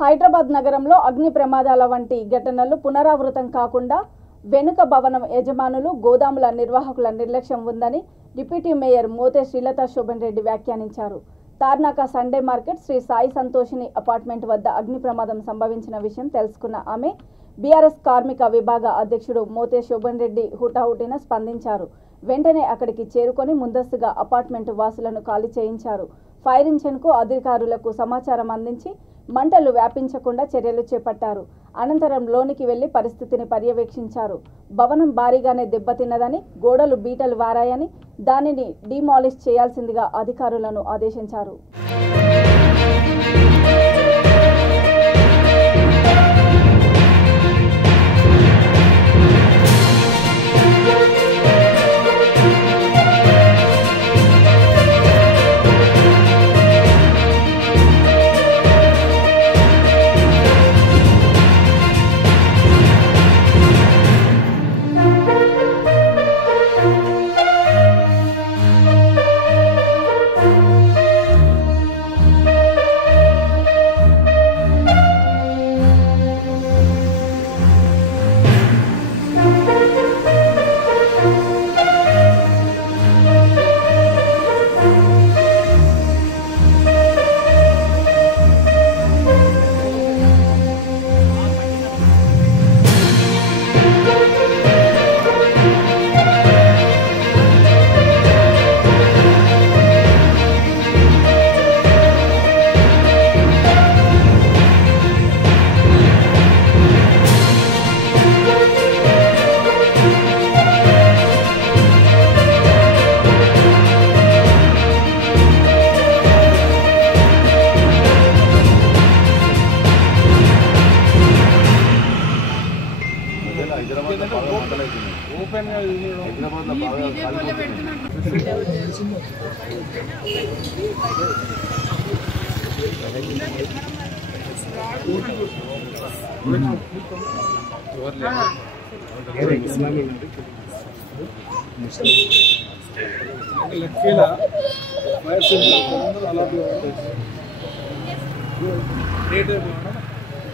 హైదరాబాద్ నగరంలో అగ్ని ప్రమాదాల వంటి ఘటనలు పునరావృతం కాకుండా వెనుక భవనం యజమానులు గోదాముల నిర్వాహకుల నిర్లక్ష్యం ఉందని డిప్యూటీ మేయర్ మోతే శ్రీలత శోభన్ రెడ్డి వ్యాఖ్యానించారు. Tarnaka Sunday market Sri Sai Santoshini apartment వద్ద అగ్ని ప్రమాదం సంభవించిన విషయం తెలుసుకున్న ఆమె బీఆర్ఎస్ కార్మిక విభాగ అధ్యక్షుడు మోతే శోభన్ రెడ్డి హుటాహుటిన స్పందించారు. వెంటనే అక్కడికి చేరుకొని ముందస్తుగా అపార్ట్మెంట్ వాసులను ఖాళీ చేయించారు. ఫైర్ ఇంజిన్కు అధికారులకు సమాచారం అందించి మంటలు వ్యాపించకుండా చర్యలు చేపట్టారు. అనంతరం లోనికి వెళ్లి పరిస్థితిని పర్యవేక్షించారు. భవనం భారీగానే దెబ్బతిన్నదని, గోడలు బీటలు వారాయని, దానిని డిమాలిష్ చేయాల్సిందిగా అధికారులను ఆదేశించారు.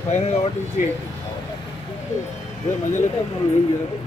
పైన కాబట్టి మధ్యలో మనం ఏం చేయాలి.